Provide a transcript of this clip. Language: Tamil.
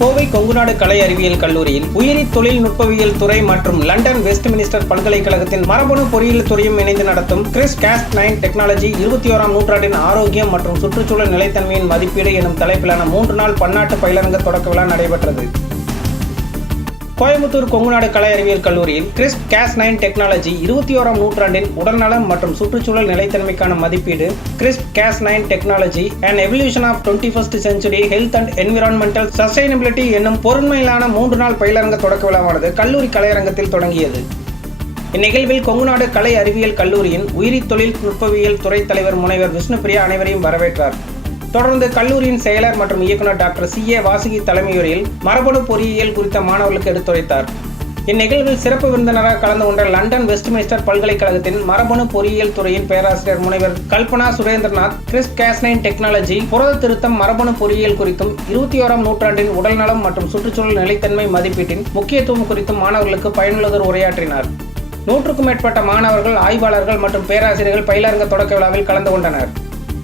கோவை கொங்குநாடு கலை அறிவியல் கல்லூரியில் உயிரி தொழில்நுட்பவியல் துறை மற்றும் லண்டன் வெஸ்ட் மினிஸ்டர் பல்கலைக்கழகத்தின் மரபணு பொறியியல் துறையும் இணைந்து நடத்தும் கிறிஸ் கேஸ்ட் நைன் டெக்னாலஜி இருபத்தி ஓராம் நூற்றாண்டின் ஆரோக்கியம் மற்றும் சுற்றுச்சூழல் நிலைத்தன்மையின் மதிப்பீடு எனும் தலைப்பிலான மூன்று நாள் பன்னாட்டு பயிலரங்க தொடக்க விழா நடைபெற்றது. கோயம்புத்தூர் கொங்குநாடு கலை அறிவியல் கல்லூரியில் கிறிஸ்ப் கேஸ் நைன் டெக்னாலஜி இருபத்தி ஓராம் நூற்றாண்டின் உடல்நலம் மற்றும் சுற்றுச்சூழல் நிலைத்தன்மைக்கான மதிப்பீடு CRISPR Cas nine technology and evolution of twenty first century health and environmental sustainability என்னும் பொருண்மையிலான மூன்று நாள் பயிலரங்க தொடக்க விழாவானது கல்லூரி கலையரங்கத்தில் தொடங்கியது. இந்நிகழ்வில் கொங்குநாடு கலை அறிவியல் கல்லூரியின் உயிரி தொழில்நுட்பவியல் துறை தலைவர் முனைவர் விஷ்ணுபிரியா அனைவரையும் வரவேற்றார். தொடர்ந்து கல்லூரியின் செயலர் மற்றும் இயக்குனர் டாக்டர் சி. ஏ. வாசுகி தலைமையுரையில் மரபணு பொறியியல் குறித்த மாணவர்களுக்கு எடுத்துரைத்தார். இந்நிகழ்வில் சிறப்பு விருந்தினராக கலந்து கொண்ட லண்டன் வெஸ்ட்மினிஸ்டர் பல்கலைக்கழகத்தின் மரபணு பொறியியல் துறையின் பேராசிரியர் முனைவர் கல்பனா சுரேந்திரநாத் கிறிஸ் கேஸ்னைன் டெக்னாலஜி புரத திருத்தம் மரபணு பொறியியல் குறித்தும் இருபத்தி ஓராம் நூற்றாண்டின் உடல்நலம் மற்றும் சுற்றுச்சூழல் நிலைத்தன்மை மதிப்பீட்டின் முக்கியத்துவம் குறித்தும் மாணவர்களுக்கு பயனுள்ளதோர் உரையாற்றினார். நூற்றுக்கும் மேற்பட்ட மாணவர்கள் ஆய்வாளர்கள் மற்றும் பேராசிரியர்கள் பயிலரங்க தொடக்க விழாவில் கலந்து கொண்டனர்.